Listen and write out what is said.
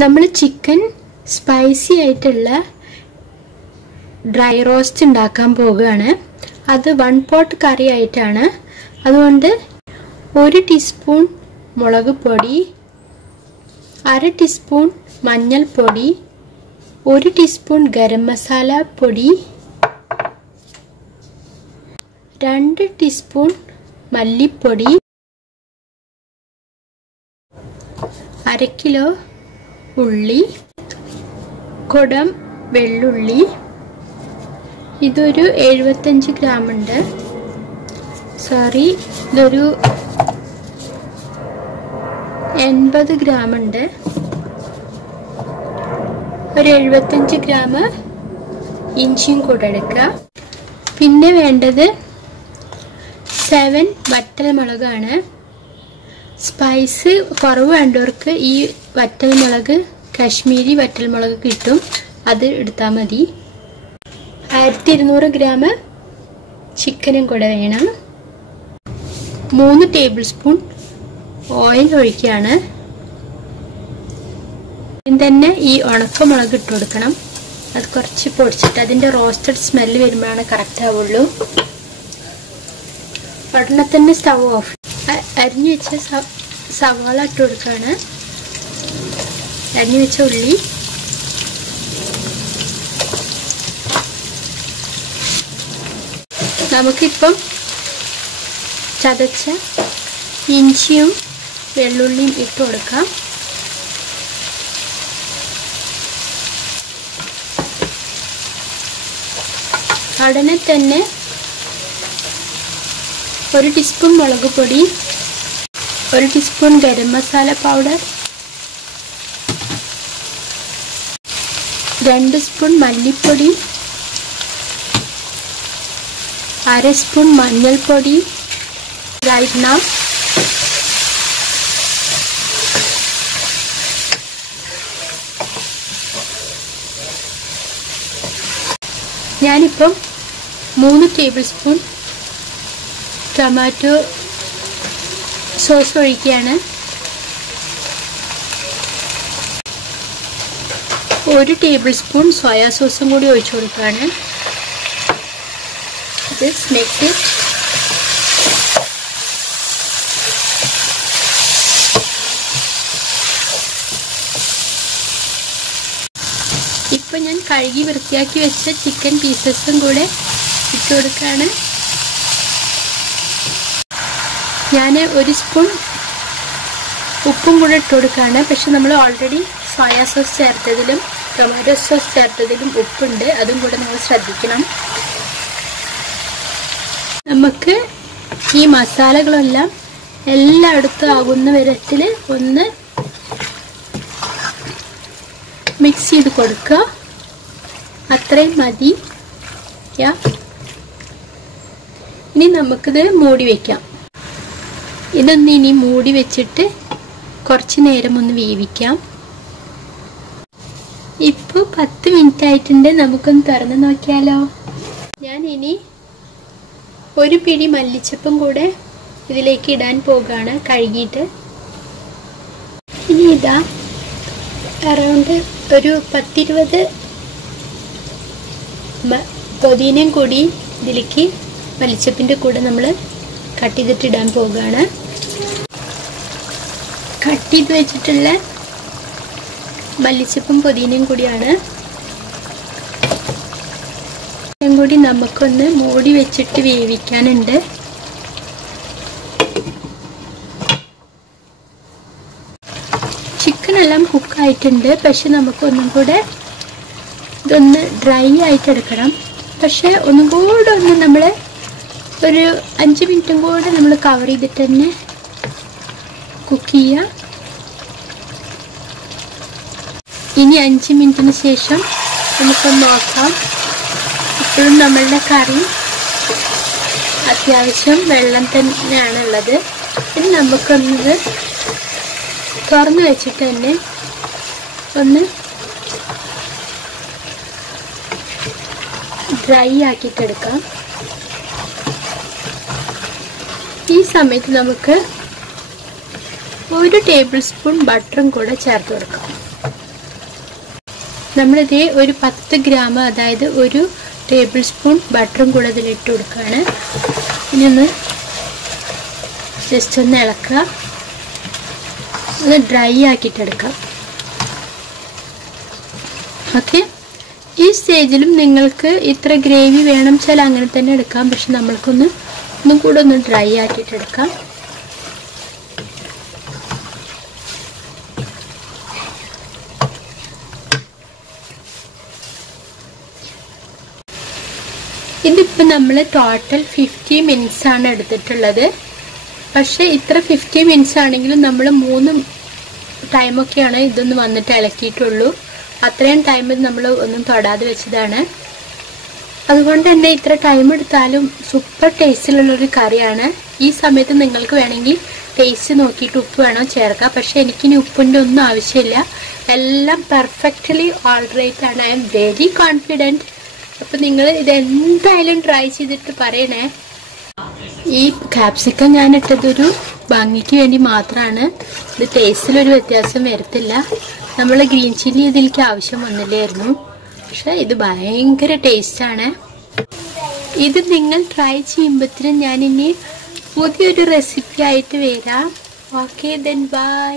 നമ്മൾ chicken spicy ആയിട്ടുള്ള dry roast ഉണ്ടാക്കാൻ പോകുകയാണ്. അത് 1 പോട്ട് കറി ആയിട്ടാണ്. അതുകൊണ്ട് 1 ടീസ്പൂൺ മുളക് പൊടി, 1/2 ടീസ്പൂൺ മഞ്ഞൾപ്പൊടി, 1 ടീസ്പൂൺ ഗരം മസാല പൊടി, 2 ടീസ്പൂൺ മല്ലിപ്പൊടി, 1/2 കിലോ ഉള്ളി, കൊടം വെള്ളുള്ളി, ഇതൊരു 75 ഗ്രാം ഉണ്ട്. സോറി, ഇതൊരു 80 ഗ്രാം ഉണ്ട്. ഒരു 75 ഗ്രാം ഇഞ്ചിയും കൂടെ എടുക്കുക. പിന്നെ വേണ്ടത് 7 വറ്റൽമുളകാണ്. സ്പൈസ് കുറവ് വേണ്ടവർക്ക് ഈ വറ്റൽമുളക് കാശ്മീരി വറ്റൽമുളക് കിട്ടും, അത് എടുത്താൽ മതി. 1200 ഗ്രാം ചിക്കനും കൂടെ വേണം. 3 ടേബിൾ സ്പൂൺ ഓയിൽ ഒഴിക്കുകയാണ്. തന്നെ ഈ ഉണക്കമുളക് ഇട്ട് കൊടുക്കണം. അത് കുറച്ച് പൊടിച്ചിട്ട് അതിൻ്റെ റോസ്റ്റഡ് സ്മെല്ല് വരുമ്പോഴാണ് കറക്റ്റ് ആവുള്ളൂ. ഉടനെ തന്നെ സ്റ്റവ് ഓഫ്. അരിഞ്ഞു വെച്ച സവാള ഇട്ട് കൊടുക്കുകയാണ്. അരിഞ്ഞു വെച്ച ഉള്ളി, നമുക്കിപ്പം ചതച്ച ഇഞ്ചിയും വെള്ളുള്ളിയും ഇട്ട് കൊടുക്കാം. ഉടനെ തന്നെ 1 ടീസ്പൂൺ മുളക് പൊടി, 1 teaspoon garam masala powder, 2 spoon മല്ലിപ്പൊടി, 1/2 സ്പൂൺ മഞ്ഞൾപ്പൊടി. Right now ഞാനിപ്പം 3 ടേബിൾ സ്പൂൺ ടൊമാറ്റോ സോസ് ഒഴിക്കുകയാണ്. 1 ടേബിൾ സ്പൂൺ സോയാ സോസും കൂടി ഒഴിച്ചു കൊടുക്കുകയാണ്. This makes it ഇപ്പം ഞാൻ കഴുകി വൃത്തിയാക്കി വെച്ച ചിക്കൻ പീസസും കൂടെ ഇട്ട് കൊടുക്കുകയാണ്. ഞാൻ 1 സ്പൂൺ ഉപ്പും കൂടെ ഇട്ട് കൊടുക്കുകയാണ്. പക്ഷെ നമ്മൾ ഓൾറെഡി സോയാ സോസ് ചേർത്തതിലും ടൊമാറ്റോ സോസ് ചേർത്തതിലും ഉപ്പുണ്ട്, അതും കൂടെ നമ്മൾ ശ്രദ്ധിക്കണം. നമുക്ക് ഈ മസാലകളെല്ലാം എല്ലായിടത്തും ആകുന്ന വിധത്തിൽ ഒന്ന് മിക്സ് ചെയ്ത് കൊടുക്കുക. അത്രയും മതി. ഇനി നമുക്കിത് മൂടി വയ്ക്കാം. ഇതൊന്ന് ഇനി മൂടി വെച്ചിട്ട് കുറച്ച് നേരം ഒന്ന് വേവിക്കാം. ഇപ്പോൾ 10 മിനിറ്റ് ആയിട്ടുണ്ട്. നമുക്കൊന്ന് തുറന്ന് നോക്കിയാലോ. ഞാൻ ഇനി 1 പിടി മല്ലിച്ചപ്പും കൂടെ ഇതിലേക്ക് ഇടാൻ പോകുകയാണ് കഴുകിയിട്ട്. ഇനി ഇതാ അറൗണ്ട് ഒരു 10-20 പുതിനയും കൂടി ഇതിലേക്ക് മല്ലിച്ചപ്പിൻ്റെ കൂടെ നമ്മൾ കട്ട് ചെയ്തിട്ട് ഇടാൻ പോകുകയാണ്. കട്ട് ചെയ്ത് വെച്ചിട്ടുള്ള മല്ലിച്ചപ്പും പുതിനയും കൂടിയാണ്. ഇതും കൂടി നമുക്കൊന്ന് മൂടി വെച്ചിട്ട് വേവിക്കാനുണ്ട്. ചിക്കൻ എല്ലാം കുക്കായിട്ടുണ്ട്. പക്ഷെ നമുക്കൊന്നും കൂടെ ഇതൊന്ന് ഡ്രൈ ആയിട്ട് എടുക്കണം. പക്ഷെ ഒന്നും കൂടെ ഒന്ന് നമ്മൾ ഒരു 5 മിനിറ്റും കൂടെ നമ്മൾ കവർ ചെയ്തിട്ട് തന്നെ കുക്ക് ചെയ്യുക. ഇനി 5 മിനിറ്റിന് ശേഷം നമുക്കൊന്ന് നോക്കാം. ഇപ്പോഴും നമ്മളുടെ കറി അത്യാവശ്യം വെള്ളം തന്നെയാണുള്ളത്. ഇനി നമുക്കൊന്നത് തുറന്ന് വെച്ചിട്ട് തന്നെ ഒന്ന് ഡ്രൈ ആക്കിയിട്ടെടുക്കാം. ഈ സമയത്ത് നമുക്ക് 1 ടേബിൾ സ്പൂൺ ബട്ടറും കൂടെ ചേർത്ത് കൊടുക്കാം. നമ്മളിതേ ഒരു 10 ഗ്രാം, അതായത് 1 ടേബിൾ സ്പൂൺ ബട്ടറും കൂടെ ഇതിലിട്ട് കൊടുക്കുകയാണ്. ഇനി ഒന്ന് ജസ്റ്റ് ഒന്ന് ഇളക്കുക, ഒന്ന് ഡ്രൈ ആക്കിയിട്ടെടുക്കാം. ഓക്കെ, ഈ സ്റ്റേജിലും നിങ്ങൾക്ക് ഇത്ര ഗ്രേവി വേണം വെച്ചാൽ അങ്ങനെ തന്നെ എടുക്കാം. പക്ഷെ ഒന്നും കൂടെ ഒന്ന് ഡ്രൈ ആക്കിയിട്ടെടുക്കാം. ഇതിപ്പോൾ നമ്മൾ ടോട്ടൽ 50 മിനിറ്റ്സ് ആണ് എടുത്തിട്ടുള്ളത്. പക്ഷെ ഇത്ര 50 മിനിറ്റ്സ് ആണെങ്കിലും നമ്മൾ 3 ടൈമൊക്കെയാണ് ഇതൊന്ന് വന്നിട്ട് ഇളക്കിയിട്ടുള്ളൂ. അത്രയും ടൈം നമ്മൾ ഒന്നും തൊടാതെ വെച്ചതാണ്. അതുകൊണ്ട് തന്നെ ഇത്ര ടൈം എടുത്താലും സൂപ്പർ ടേസ്റ്റിലുള്ളൊരു കറിയാണ്. ഈ സമയത്ത് നിങ്ങൾക്ക് വേണമെങ്കിൽ ടേസ്റ്റ് നോക്കിയിട്ട് ഉപ്പ് വേണോ ചേർക്കാം. പക്ഷെ എനിക്കിനി ഉപ്പിൻ്റെ ഒന്നും ആവശ്യമില്ല, എല്ലാം പെർഫെക്റ്റ്ലി ഓൾറൈറ്റ് ആണ്. I am very confident. അപ്പോൾ നിങ്ങൾ ഇതെന്തായാലും ട്രൈ ചെയ്തിട്ട് പറയണേ. ഈ ക്യാപ്സിക്കം ഞാൻ ഇട്ടതൊരു ഭംഗിക്ക് വേണ്ടി മാത്രമാണ്. ഇത് ടേസ്റ്റിലൊരു വ്യത്യാസം വരത്തില്ല. നമ്മൾ ഗ്രീൻ ചില്ലി ഇതിലേക്ക് ആവശ്യം വന്നില്ലായിരുന്നു. പക്ഷെ ഇത് ഭയങ്കര ടേസ്റ്റാണ്. ഇത് നിങ്ങൾ ട്രൈ ചെയ്യുമ്പോഴത്തേനും ഞാനിനി പുതിയൊരു റെസിപ്പി ആയിട്ട് വരാം. Okay, then bye.